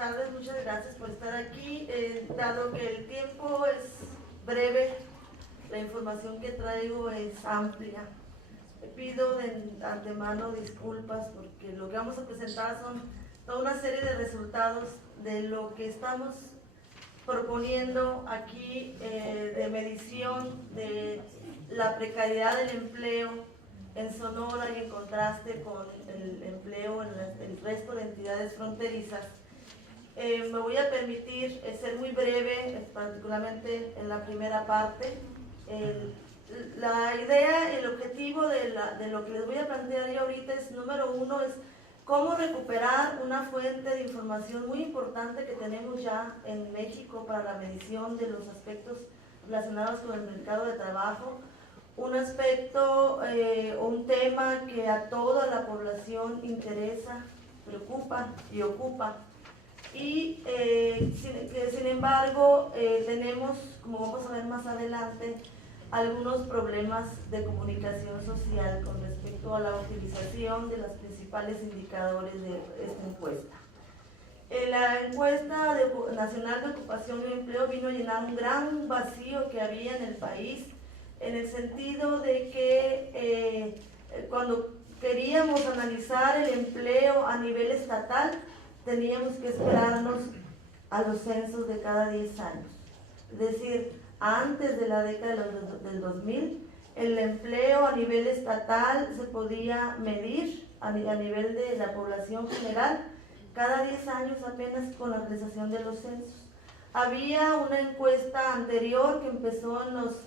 tardes, muchas gracias por estar aquí. Dado que el tiempo es breve, la información que traigo es amplia. Pido de antemano disculpas porque lo que vamos a presentar son toda una serie de resultados de lo que estamos proponiendo aquí de medición de la precariedad del empleo en Sonora y en contraste con el empleo en el resto de entidades fronterizas. Me voy a permitir ser muy breve, particularmente en la primera parte. La idea, el objetivo de lo que les voy a plantear yo ahorita es, número uno, es cómo recuperar una fuente de información muy importante que tenemos ya en México para la medición de los aspectos relacionados con el mercado de trabajo, un aspecto o un tema que a toda la población interesa, preocupa y ocupa. Y sin embargo tenemos, como vamos a ver más adelante, algunos problemas de comunicación social con respecto a la utilización de los principales indicadores de esta encuesta. La encuesta nacional de ocupación y empleo vino a llenar un gran vacío que había en el país, en el sentido de que cuando queríamos analizar el empleo a nivel estatal, teníamos que esperarnos a los censos de cada 10 años. Es decir, antes de la década del 2000, el empleo a nivel estatal se podía medir a nivel de la población general cada 10 años apenas con la realización de los censos. Había una encuesta anterior que empezó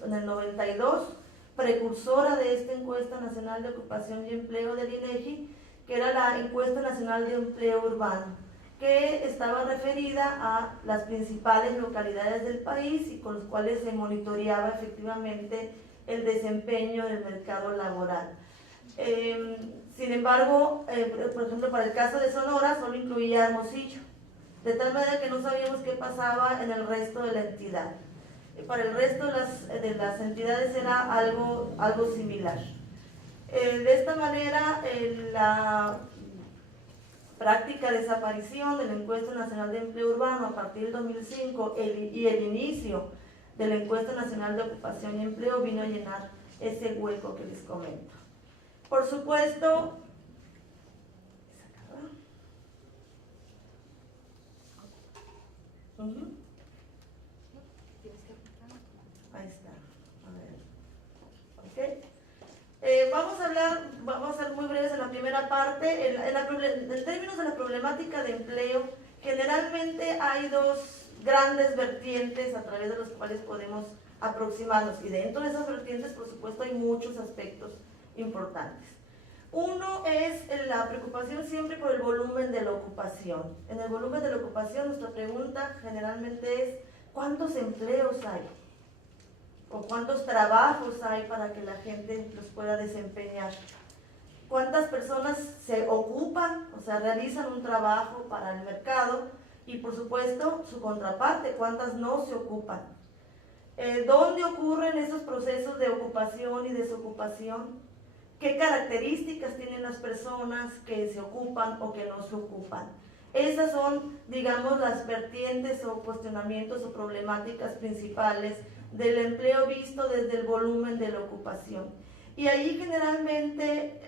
en el 92, precursora de esta encuesta nacional de ocupación y empleo del INEGI, que era la encuesta nacional de empleo urbano, que estaba referida a las principales localidades del país y con los cuales se monitoreaba efectivamente el desempeño del mercado laboral. Sin embargo, por ejemplo, para el caso de Sonora solo incluía Hermosillo, de tal manera que no sabíamos qué pasaba en el resto de la entidad. Para el resto de las entidades era algo similar. De esta manera, la práctica desaparición de la Encuesta Nacional de Empleo Urbano a partir del 2005 y el inicio de la Encuesta Nacional de Ocupación y Empleo vino a llenar ese hueco que les comento. Por supuesto, ahí está, a ver, ok. Vamos a ser muy breves en la primera parte. En términos de la problemática de empleo, generalmente hay dos grandes vertientes a través de los cuales podemos aproximarnos, y dentro de esas vertientes, por supuesto, hay muchos aspectos importantes. Uno es la preocupación siempre por el volumen de la ocupación. En el volumen de la ocupación, nuestra pregunta generalmente es ¿cuántos empleos hay? ¿O cuántos trabajos hay para que la gente los pueda desempeñar? ¿Cuántas personas se ocupan, o sea, realizan un trabajo para el mercado? Y por supuesto, su contraparte, ¿cuántas no se ocupan? ¿Dónde ocurren esos procesos de ocupación y desocupación? ¿Qué características tienen las personas que se ocupan o que no se ocupan? Esas son, digamos, las vertientes o cuestionamientos o problemáticas principales del empleo visto desde el volumen de la ocupación. Y ahí generalmente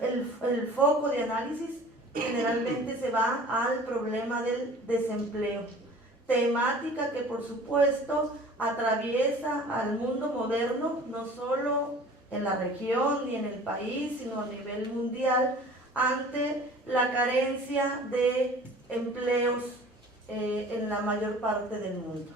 el foco de análisis generalmente se va al problema del desempleo, temática que por supuesto atraviesa al mundo moderno, no solo en la región ni en el país, sino a nivel mundial, ante la carencia de empleos en la mayor parte del mundo,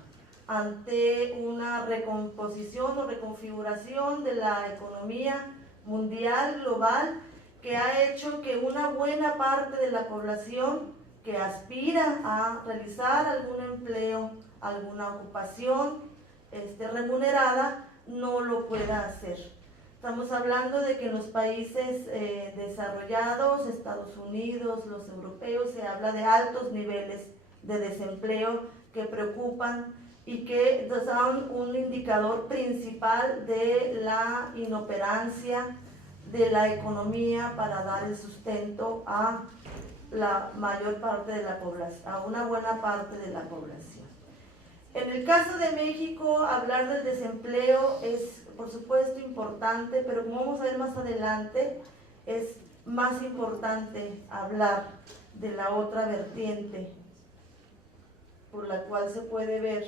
ante una recomposición o reconfiguración de la economía mundial, global, que ha hecho que una buena parte de la población que aspira a realizar algún empleo, alguna ocupación remunerada, no lo pueda hacer. Estamos hablando de que en los países desarrollados, Estados Unidos, los europeos, se habla de altos niveles de desempleo que preocupan y que son un indicador principal de la inoperancia de la economía para dar el sustento a la mayor parte de la población, a una buena parte de la población. En el caso de México, hablar del desempleo es, por supuesto, importante, pero como vamos a ver más adelante, es más importante hablar de la otra vertiente por la cual se puede ver,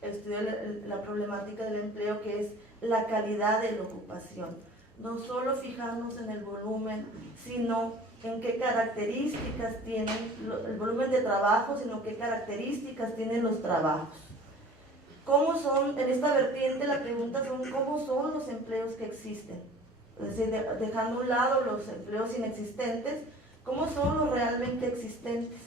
estudiar la problemática del empleo, que es la calidad de la ocupación. No solo fijarnos en el volumen, sino en qué características tienen el volumen de trabajo, sino qué características tienen los trabajos. ¿Cómo son, en esta vertiente la pregunta son cómo son los empleos que existen? Es decir, dejando a un lado los empleos inexistentes, ¿cómo son los realmente existentes?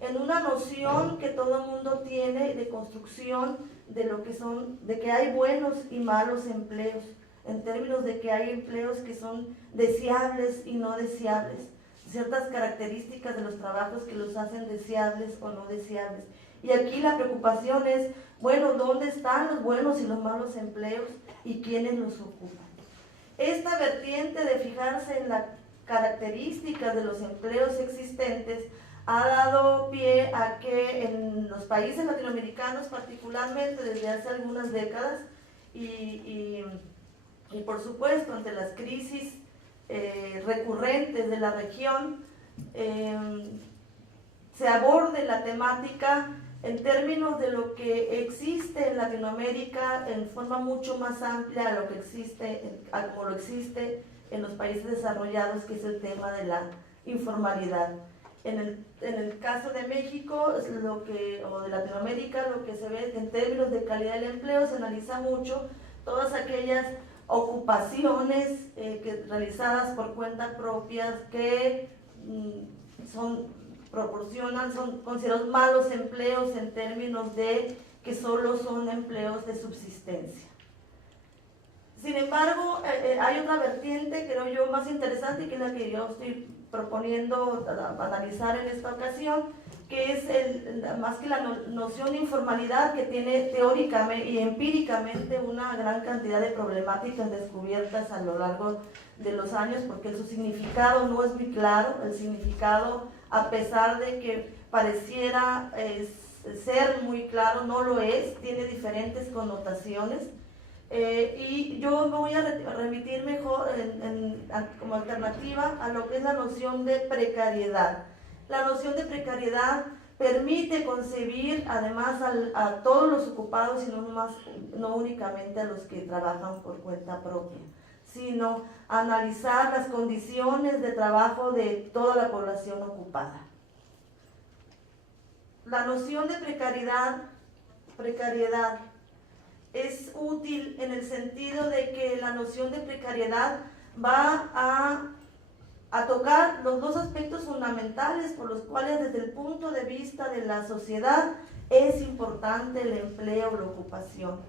En una noción que todo el mundo tiene de construcción de lo que son, de que hay buenos y malos empleos, en términos de que hay empleos que son deseables y no deseables, ciertas características de los trabajos que los hacen deseables o no deseables. Y aquí la preocupación es, bueno, ¿dónde están los buenos y los malos empleos y quiénes los ocupan? Esta vertiente de fijarse en las características de los empleos existentes ha dado pie a que en los países latinoamericanos, particularmente desde hace algunas décadas, y por supuesto ante las crisis recurrentes de la región, se aborde la temática en términos de lo que existe en Latinoamérica en forma mucho más amplia a lo que existe, como lo existe en los países desarrollados, que es el tema de la informalidad. En el caso de México o de Latinoamérica, lo que se ve en términos de calidad del empleo, se analiza mucho todas aquellas ocupaciones realizadas por cuenta propia que son considerados malos empleos en términos de que solo son empleos de subsistencia. Sin embargo, hay otra vertiente, creo yo, más interesante, que es la que yo estoy proponiendo analizar en esta ocasión, que es más que la noción de informalidad, que tiene teóricamente y empíricamente una gran cantidad de problemáticas descubiertas a lo largo de los años, porque su significado no es muy claro. El significado, a pesar de que pareciera ser muy claro, no lo es, tiene diferentes connotaciones. Y yo me voy a remitir mejor como alternativa a lo que es la noción de precariedad. La noción de precariedad permite concebir además a todos los ocupados, y no únicamente a los que trabajan por cuenta propia, sino analizar las condiciones de trabajo de toda la población ocupada. La noción de precariedad es útil en el sentido de que la noción de precariedad va a tocar los dos aspectos fundamentales por los cuales, desde el punto de vista de la sociedad, es importante el empleo o la ocupación.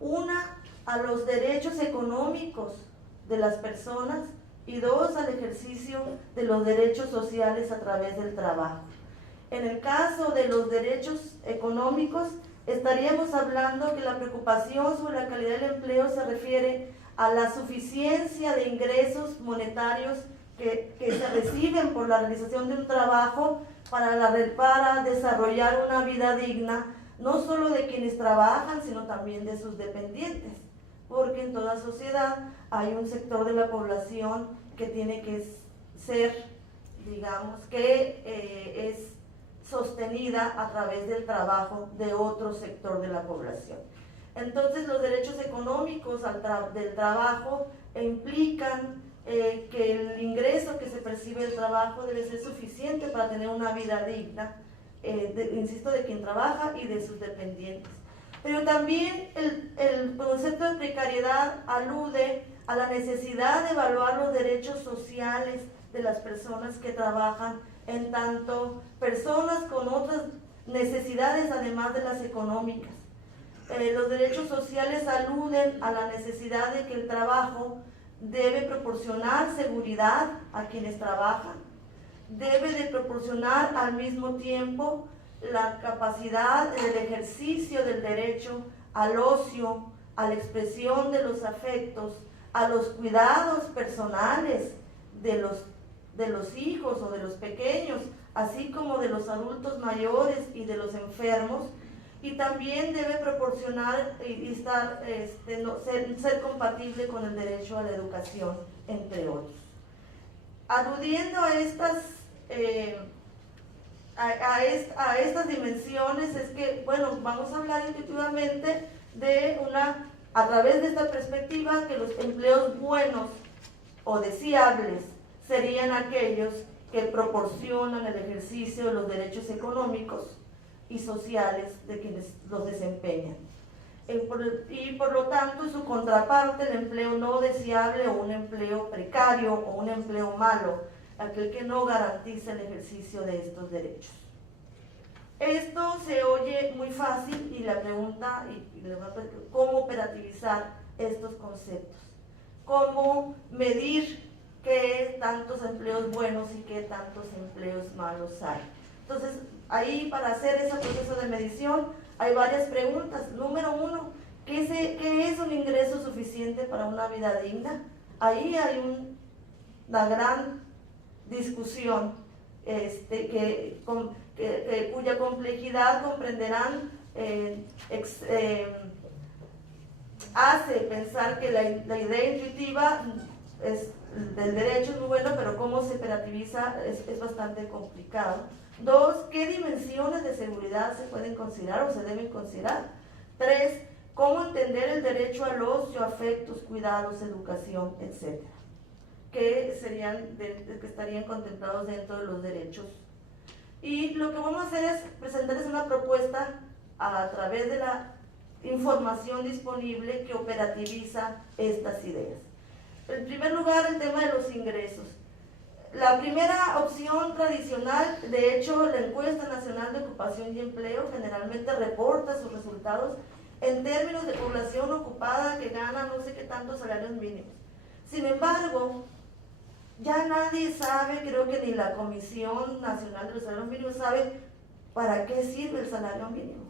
Una, a los derechos económicos de las personas, y dos, al ejercicio de los derechos sociales a través del trabajo. En el caso de los derechos económicos, estaríamos hablando que la preocupación sobre la calidad del empleo se refiere a la suficiencia de ingresos monetarios que se reciben por la realización de un trabajo para desarrollar una vida digna, no solo de quienes trabajan, sino también de sus dependientes, porque en toda sociedad hay un sector de la población que tiene que ser, digamos, que es sostenida a través del trabajo de otro sector de la población. Entonces, los derechos económicos del trabajo implican que el ingreso que se percibe del trabajo debe ser suficiente para tener una vida digna, insisto, de quien trabaja y de sus dependientes. Pero también el concepto de precariedad alude a la necesidad de evaluar los derechos sociales de las personas que trabajan, en tanto personas con otras necesidades además de las económicas. Los derechos sociales aluden a la necesidad de que el trabajo debe proporcionar seguridad a quienes trabajan, debe de proporcionar al mismo tiempo la capacidad del ejercicio del derecho al ocio, a la expresión de los afectos, a los cuidados personales de los de los hijos o de los pequeños, así como de los adultos mayores y de los enfermos, y también debe proporcionar y estar, ser compatible con el derecho a la educación, entre otros. Aludiendo a estas dimensiones es que, bueno, vamos a hablar intuitivamente a través de esta perspectiva, que los empleos buenos o deseables serían aquellos que proporcionan el ejercicio de los derechos económicos y sociales de quienes los desempeñan. Y por lo tanto, su contraparte, el empleo no deseable o un empleo precario o un empleo malo, aquel que no garantiza el ejercicio de estos derechos. Esto se oye muy fácil y la pregunta, ¿cómo operativizar estos conceptos? ¿Cómo medir qué tantos empleos buenos y qué tantos empleos malos hay? Entonces, ahí para hacer ese proceso de medición hay varias preguntas. Número uno, ¿qué es un ingreso suficiente para una vida digna? Ahí hay una gran discusión cuya complejidad comprenderán hace pensar que la idea intuitiva del derecho es muy buena, pero cómo se operativiza es bastante complicado. Dos, ¿qué dimensiones de seguridad se pueden considerar o se deben considerar? Tres, ¿cómo entender el derecho al ocio, afectos, cuidados, educación, etcétera? Que estarían contemplados dentro de los derechos. Y lo que vamos a hacer es presentarles una propuesta a través de la información disponible que operativiza estas ideas. En primer lugar, el tema de los ingresos. La primera opción tradicional, de hecho, la Encuesta Nacional de Ocupación y Empleo generalmente reporta sus resultados en términos de población ocupada que gana no sé qué tantos salarios mínimos. Sin embargo, ya nadie sabe, creo que ni la Comisión Nacional de los Salarios Mínimos sabe para qué sirve el salario mínimo.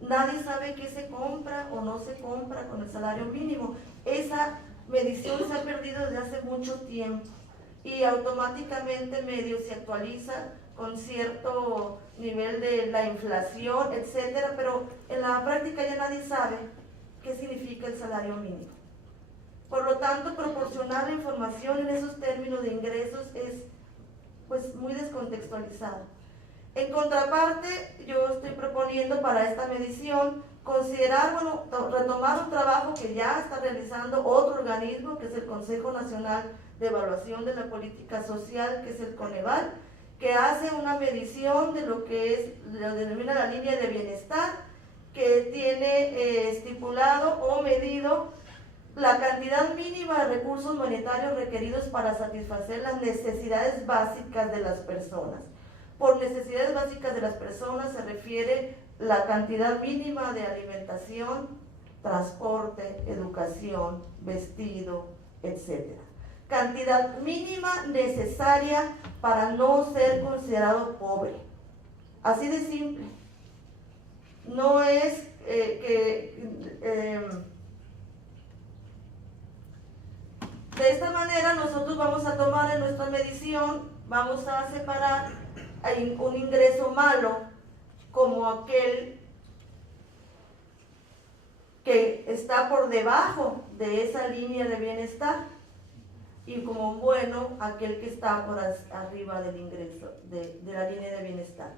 Nadie sabe qué se compra o no se compra con el salario mínimo. Esa medición se ha perdido desde hace mucho tiempo y automáticamente medio se actualiza con cierto nivel de la inflación, etcétera, pero en la práctica ya nadie sabe qué significa el salario mínimo. Por lo tanto, proporcionar la información en esos términos de ingresos es pues muy descontextualizado. En contraparte, yo estoy proponiendo para esta medición considerar, retomar un trabajo que ya está realizando otro organismo, que es el Consejo Nacional de Evaluación de la Política Social, que es el Coneval, que hace una medición de lo que lo denomina la línea de bienestar, que tiene estipulado o medido la cantidad mínima de recursos monetarios requeridos para satisfacer las necesidades básicas de las personas. Por necesidades básicas de las personas se refiere la cantidad mínima de alimentación, transporte, educación, vestido, etc. Cantidad mínima necesaria para no ser considerado pobre. Así de simple. No es de esta manera nosotros vamos a tomar en nuestra medición, vamos a separar un ingreso malo como aquel que está por debajo de esa línea de bienestar y como bueno aquel que está por arriba del ingreso, de la línea de bienestar.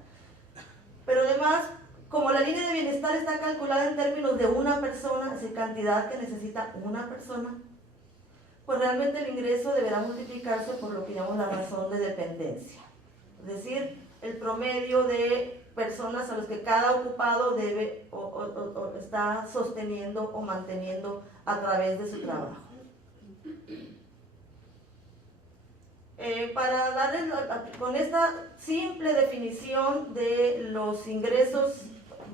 Pero además, como la línea de bienestar está calculada en términos de una persona, es cantidad que necesita una persona, pues realmente el ingreso deberá multiplicarse por lo que llamamos la razón de dependencia. Es decir, el promedio de personas a los que cada ocupado debe o está sosteniendo o manteniendo a través de su trabajo. Para darles con esta simple definición de los ingresos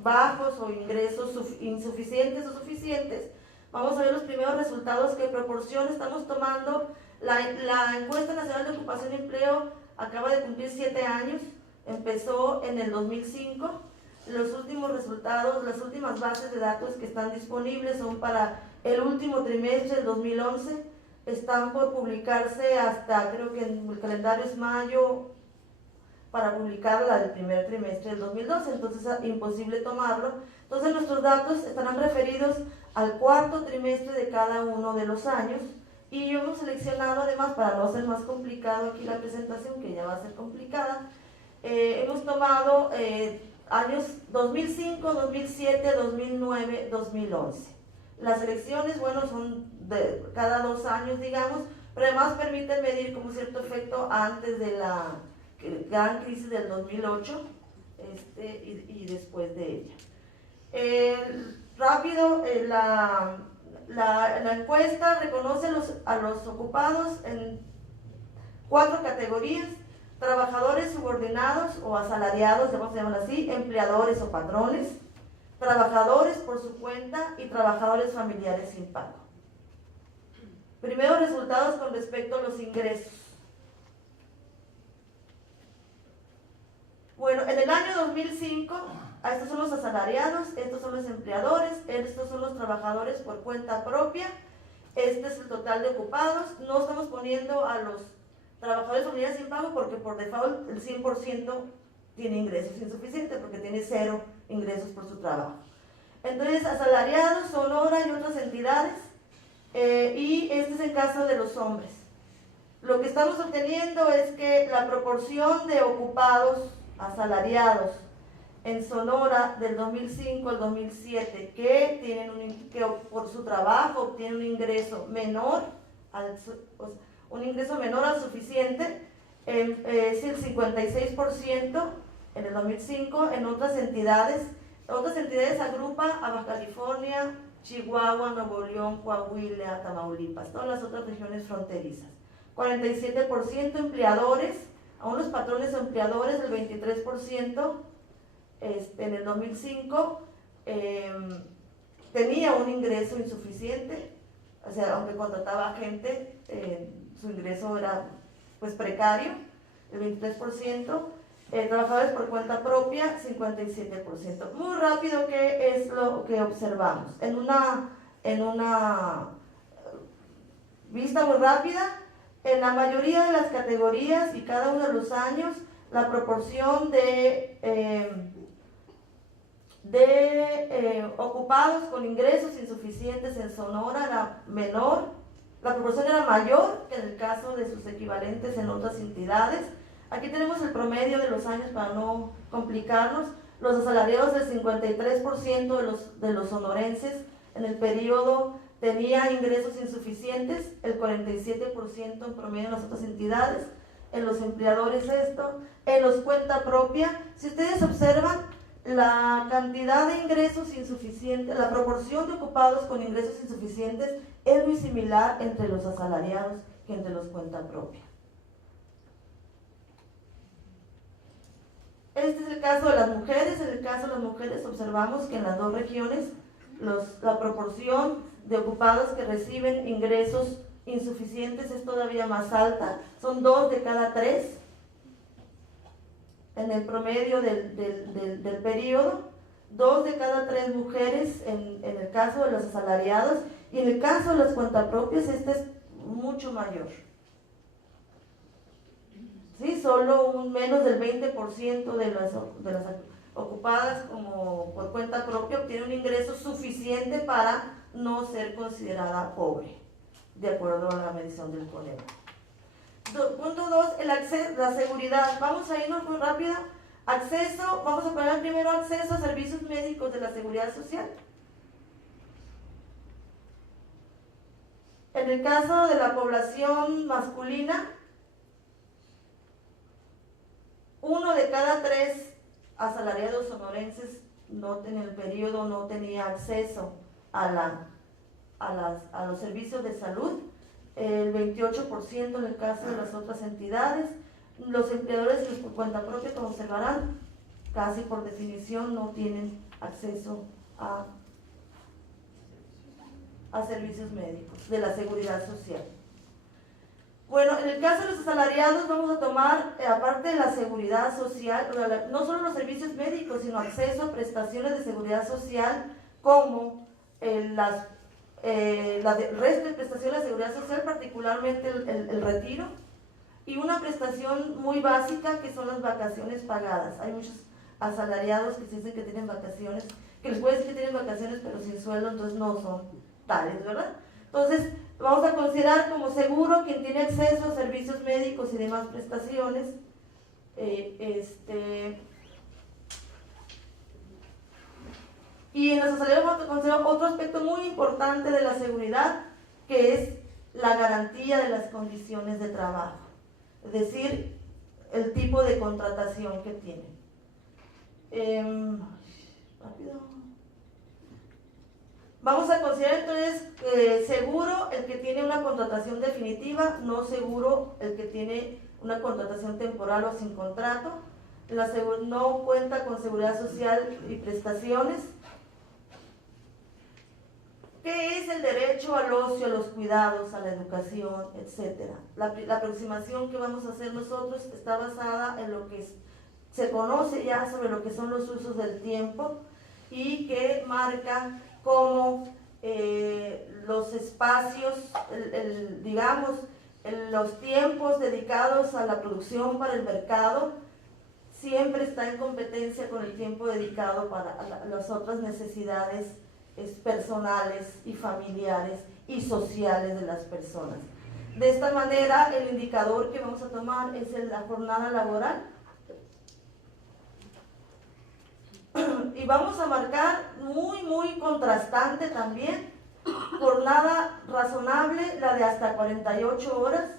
bajos o ingresos insuficientes o suficientes, vamos a ver los primeros resultados que proporciona. Estamos tomando la Encuesta Nacional de Ocupación y Empleo, acaba de cumplir 7 años, empezó en el 2005. Los últimos resultados, las últimas bases de datos que están disponibles son para el último trimestre del 2011. están por publicarse hasta, creo que en el calendario es mayo, para publicar la del primer trimestre del 2012, entonces es imposible tomarlo. Entonces nuestros datos estarán referidos al cuarto trimestre de cada uno de los años, y hemos seleccionado, además, para no hacer más complicado aquí la presentación, que ya va a ser complicada, hemos tomado años 2005, 2007, 2009, 2011. Las elecciones, bueno, son de cada 2 años, digamos, pero además permiten medir como cierto efecto antes de la gran crisis del 2008 y después de ella. Rápido, la encuesta reconoce a los ocupados en 4 categorías: trabajadores subordinados o asalariados, vamos a llamarlo así, empleadores o patrones, trabajadores por su cuenta y trabajadores familiares sin pago. Primero, resultados con respecto a los ingresos. Bueno, en el año 2005, estos son los asalariados, estos son los empleadores, estos son los trabajadores por cuenta propia, este es el total de ocupados. No estamos poniendo a los trabajadores familiares sin pago porque por default el 100% tiene ingresos insuficientes porque tiene 0 ingresos por su trabajo. Entonces, asalariados, Sonora y otras entidades, y este es el caso de los hombres. Lo que estamos obteniendo es que la proporción de ocupados asalariados en Sonora del 2005 al 2007 que por su trabajo obtienen un ingreso menor al suficiente es el 56% en el 2005. En otras entidades agrupa a Baja California, Chihuahua, Nuevo León, Coahuila, Tamaulipas, todas las otras regiones fronterizas. 47% empleadores, aún los patrones empleadores, el 23% en el 2005 tenía un ingreso insuficiente, o sea, aunque contrataba gente, su ingreso era pues precario, el 23%, trabajadores por cuenta propia, 57%. Muy rápido, ¿qué es lo que observamos? En una vista muy rápida, en la mayoría de las categorías y cada uno de los años, la proporción de ocupados con ingresos insuficientes en Sonora era menor, la proporción era mayor que en el caso de sus equivalentes en otras entidades. Aquí tenemos el promedio de los años para no complicarnos. Los asalariados, el 53% de los sonorenses en el periodo tenía ingresos insuficientes, el 47% en promedio en las otras entidades. En los empleadores esto, en los cuenta propia, si ustedes observan, la cantidad de ingresos insuficientes, la proporción de ocupados con ingresos insuficientes es muy similar entre los asalariados que entre los cuenta propia. Este es el caso de las mujeres. En el caso de las mujeres observamos que en las 2 regiones la proporción de ocupados que reciben ingresos insuficientes es todavía más alta, son 2 de cada 3 en el promedio del periodo, 2 de cada 3 mujeres en el caso de los asalariados, y en el caso de las cuentapropias este es mucho mayor. ¿Sí? Solo un menos del 20% de las ocupadas como por cuenta propia obtienen un ingreso suficiente para no ser considerada pobre, de acuerdo a la medición del CONEVA. Punto 2, la seguridad. Vamos a irnos muy rápido. Acceso, vamos a poner primero acceso a servicios médicos de la Seguridad Social. En el caso de la población masculina, 1 de cada 3 asalariados sonorenses en el periodo no tenía acceso a los servicios de salud, el 28% en el caso de las otras entidades. Los empleadores y los por cuenta propia, como observarán, casi por definición no tienen acceso a servicios médicos de la Seguridad Social. Bueno, en el caso de los asalariados vamos a tomar, aparte de la seguridad social, no solo los servicios médicos, sino acceso a prestaciones de seguridad social como el resto de prestación de la seguridad social, particularmente el retiro, y una prestación muy básica que son las vacaciones pagadas. Hay muchos asalariados que se dicen que tienen vacaciones, que les puede decir que tienen vacaciones pero sin sueldo, entonces no son tales, ¿verdad? Entonces vamos a considerar como seguro quien tiene acceso a servicios médicos y demás prestaciones. Y en los asalariados vamos a considerar otro aspecto muy importante de la seguridad, que es la garantía de las condiciones de trabajo, es decir, el tipo de contratación que tienen. Rápido. Vamos a considerar entonces seguro el que tiene una contratación definitiva, no seguro el que tiene una contratación temporal o sin contrato. No cuenta con seguridad social y prestaciones. ¿Qué es el derecho al ocio, a los cuidados, a la educación, etcétera? La aproximación que vamos a hacer nosotros está basada en lo que se conoce ya sobre lo que son los usos del tiempo y que marca cómo los espacios, los tiempos dedicados a la producción para el mercado siempre está en competencia con el tiempo dedicado para las otras necesidades personales y familiares y sociales de las personas. De esta manera, el indicador que vamos a tomar es la jornada laboral. Y vamos a marcar muy contrastante también, jornada razonable, la de hasta 48 horas,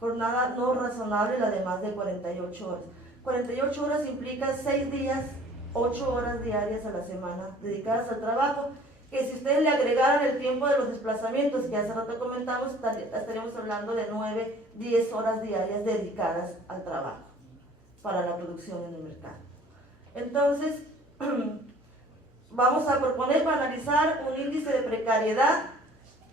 jornada no razonable, la de más de 48 horas. 48 horas implica 6 días, 8 horas diarias a la semana dedicadas al trabajo, que si ustedes le agregaran el tiempo de los desplazamientos, que hace rato comentamos, estaríamos hablando de 9, 10 horas diarias dedicadas al trabajo para la producción en el mercado. Entonces, vamos a proponer para analizar un índice de precariedad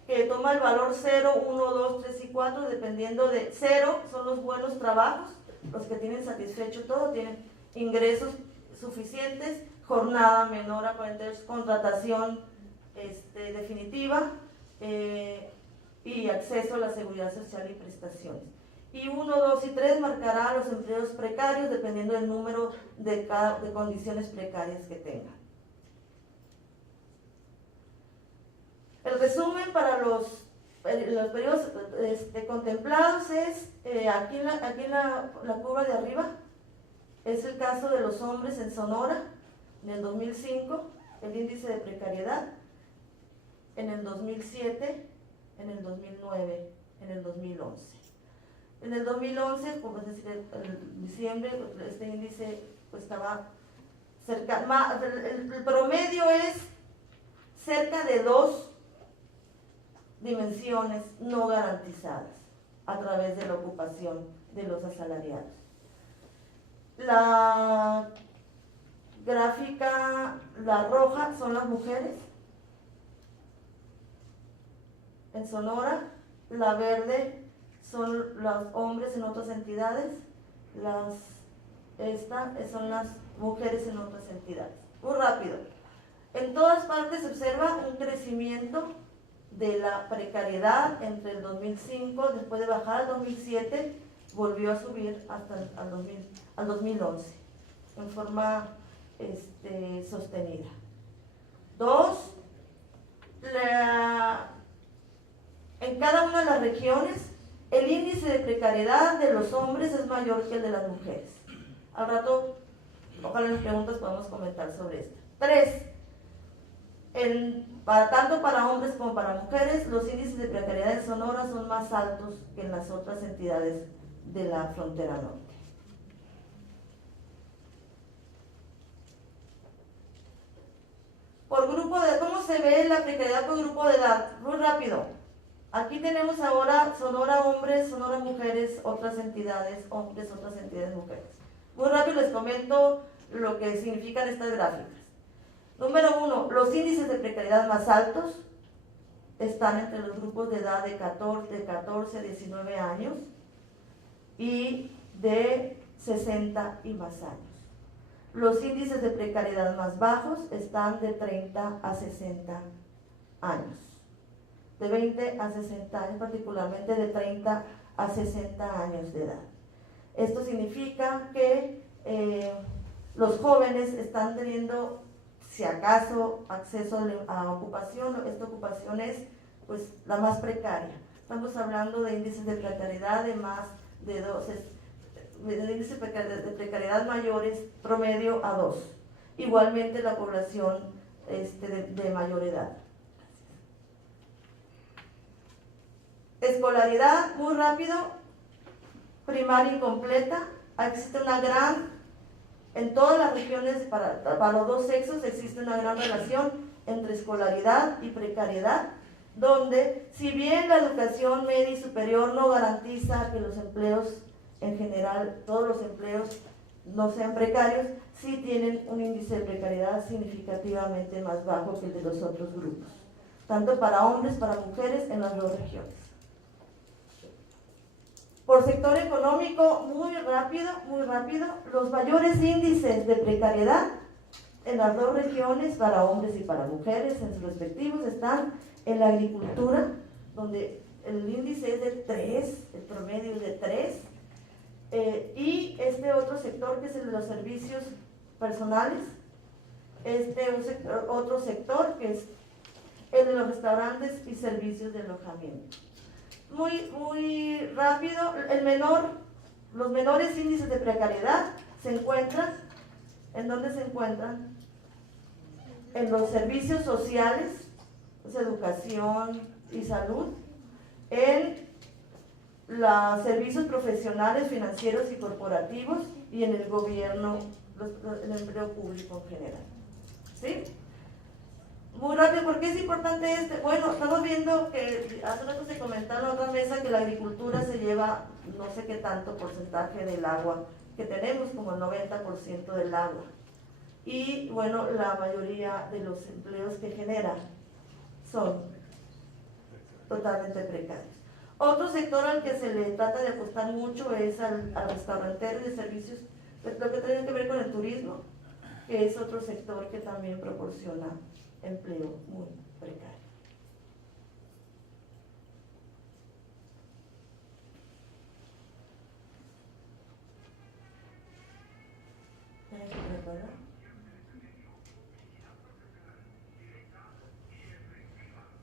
que toma el valor 0, 1, 2, 3 y 4, dependiendo de 0 son los buenos trabajos, los que tienen satisfecho todo, tienen ingresos suficientes, jornada menor a 48, contratación definitiva y acceso a la seguridad social y prestaciones. Y 1, 2 y 3 marcará los empleos precarios dependiendo del número de condiciones precarias que tengan. El resumen para los periodos contemplados es, aquí en la curva de arriba, es el caso de los hombres en Sonora, en el 2005, el índice de precariedad, en el 2007, en el 2009, en el 2011. En el 2011, como es decir, en diciembre, este índice pues, estaba cerca, el promedio es cerca de 2 dimensiones no garantizadas a través de la ocupación de los asalariados. La gráfica, la roja, son las mujeres en Sonora, la verde son los hombres en otras entidades, estas son las mujeres en otras entidades. Muy rápido. En todas partes se observa un crecimiento de la precariedad entre el 2005, después de bajar al 2007, volvió a subir hasta al 2011, en forma sostenida. 2, en cada una de las regiones, el índice de precariedad de los hombres es mayor que el de las mujeres. Al rato, ojalá en las preguntas podamos comentar sobre esto. 3, tanto para hombres como para mujeres, los índices de precariedad en Sonora son más altos que en las otras entidades de la frontera norte. Por grupo de, ¿cómo se ve la precariedad por grupo de edad? Muy rápido. Aquí tenemos ahora Sonora hombres, Sonora mujeres, otras entidades hombres, otras entidades mujeres. Muy rápido les comento lo que significan estas gráficas. Número 1, los índices de precariedad más altos están entre los grupos de edad de 14 a 19 años y de 60 y más años. Los índices de precariedad más bajos están de 30 a 60 años. de 20 a 60 años, particularmente de 30 a 60 años de edad. Esto significa que los jóvenes están teniendo, si acaso, acceso a ocupación. Esta ocupación es pues la más precaria. Estamos hablando de índices de precariedad de más de 12, de índices de precariedad mayores promedio a 2. Igualmente la población de mayor edad. Escolaridad, muy rápido, primaria incompleta. Existe una gran, en todas las regiones para los dos sexos existe una gran relación entre escolaridad y precariedad, donde si bien la educación media y superior no garantiza que los empleos en general, todos los empleos no sean precarios, sí tienen un índice de precariedad significativamente más bajo que el de los otros grupos, tanto para hombres, para mujeres en las dos regiones. Por sector económico, muy rápido, los mayores índices de precariedad en las dos regiones, para hombres y para mujeres en sus respectivos, están en la agricultura, donde el índice es de 3, el promedio es de 3, y otro sector que es el de los servicios personales, otro sector que es el de los restaurantes y servicios de alojamiento. Muy rápido, los menores índices de precariedad se encuentran, ¿en dónde se encuentran? En los servicios sociales, pues, educación y salud, en los servicios profesionales, financieros y corporativos, y en el gobierno, el empleo público en general. ¿Sí? Muy rápido, ¿por qué es importante Bueno, estamos viendo que hace rato se comentaba en otra mesa que la agricultura se lleva no sé qué tanto porcentaje del agua que tenemos, como el 90% del agua. Y bueno, la mayoría de los empleos que genera son totalmente precarios. Otro sector al que se le trata de apostar mucho es al restaurantero y de servicios, lo que tiene que ver con el turismo, que es otro sector que también proporciona empleo muy precario.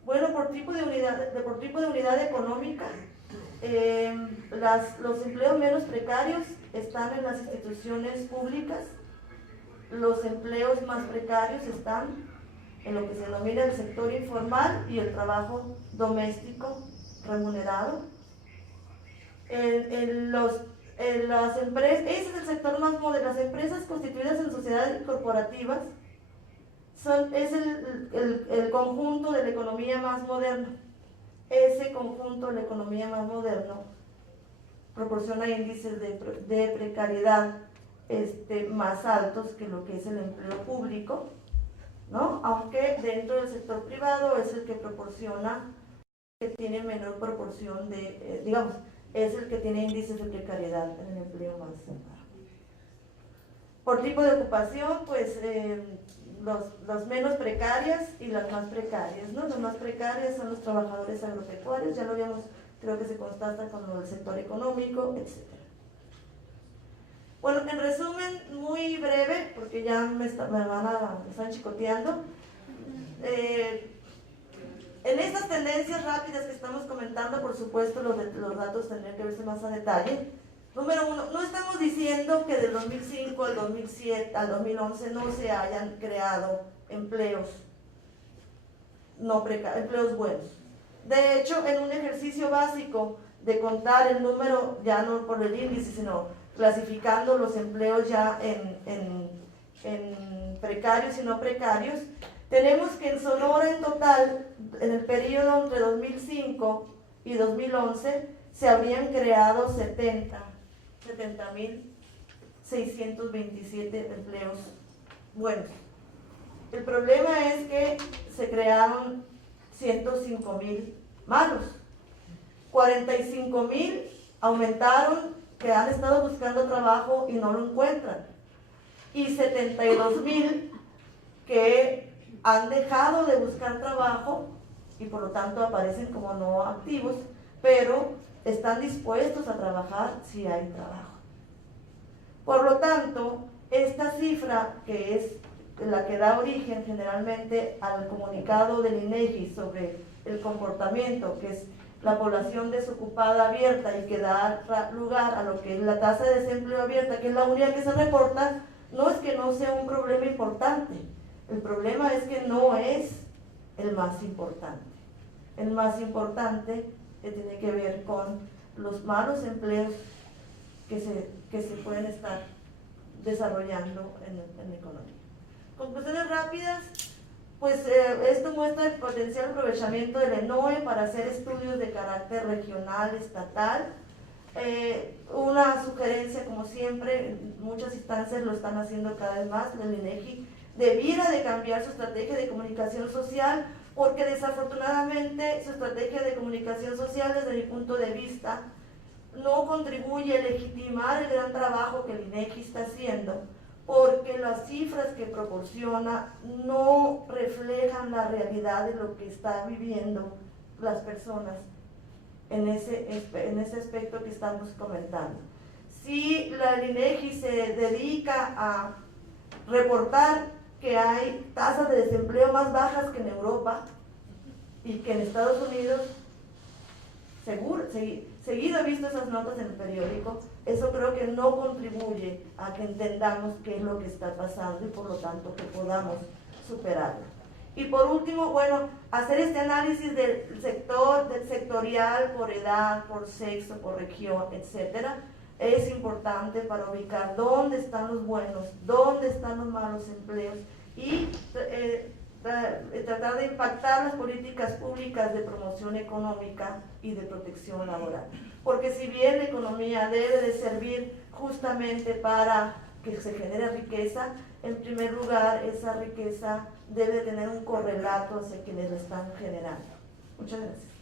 Bueno, por tipo de unidad económica, los empleos menos precarios están en las instituciones públicas, los empleos más precarios están en lo que se denomina el sector informal y el trabajo doméstico remunerado. Las empresas, ese es el sector más moderno. Las empresas constituidas en sociedades corporativas es el conjunto de la economía más moderna. Ese conjunto de la economía más moderno proporciona índices de precariedad más altos que lo que es el empleo público, ¿no? Aunque dentro del sector privado es el que proporciona, que tiene menor proporción de, digamos, es el que tiene índices de precariedad en el empleo más bajo. Por tipo de ocupación, pues las menos precarias y las más precarias, ¿no? Las más precarias son los trabajadores agropecuarios, ya lo habíamos, creo que se constata con lo del sector económico, etc. Bueno, en resumen, muy breve, porque ya me están chicoteando. En estas tendencias rápidas que estamos comentando, por supuesto, los datos tendrían que verse más a detalle. Número uno, no estamos diciendo que del 2005 al 2007, al 2011 no se hayan creado empleos empleos buenos. De hecho, en un ejercicio básico de contar el número, ya no por el índice, sino clasificando los empleos ya en precarios y no precarios, tenemos que en Sonora en total, en el periodo entre 2005 y 2011, se habrían creado 70.627 empleos buenos. El problema es que se crearon 105.000 malos. 45.000 aumentaron que han estado buscando trabajo y no lo encuentran. Y 72.000 que han dejado de buscar trabajo y por lo tanto aparecen como no activos, pero están dispuestos a trabajar si hay trabajo. Por lo tanto, esta cifra, que es la que da origen generalmente al comunicado del INEGI sobre el comportamiento, que es la población desocupada abierta y que da lugar a lo que es la tasa de desempleo abierta, que es la única que se reporta, no es que no sea un problema importante, el problema es que no es el más importante. El más importante que tiene que ver con los malos empleos que se pueden estar desarrollando en la economía. Conclusiones rápidas, pues esto muestra el potencial aprovechamiento del ENOE para hacer estudios de carácter regional, estatal. Una sugerencia, como siempre, en muchas instancias lo están haciendo cada vez más, el INEGI debiera de cambiar su estrategia de comunicación social, porque desafortunadamente su estrategia de comunicación social, desde mi punto de vista, no contribuye a legitimar el gran trabajo que el INEGI está haciendo, porque las cifras que proporciona no reflejan la realidad de lo que están viviendo las personas en ese aspecto que estamos comentando. Si la INEGI se dedica a reportar que hay tasas de desempleo más bajas que en Europa y que en Estados Unidos, seguido he visto esas notas en el periódico, eso creo que no contribuye a que entendamos qué es lo que está pasando y por lo tanto que podamos superarlo. Y por último, bueno, hacer este análisis del sectorial por edad, por sexo, por región, etcétera, es importante para ubicar dónde están los buenos, dónde están los malos empleos y tratar de impactar las políticas públicas de promoción económica y de protección laboral. Porque si bien la economía debe de servir justamente para que se genere riqueza, en primer lugar esa riqueza debe tener un correlato hacia quienes la están generando. Muchas gracias.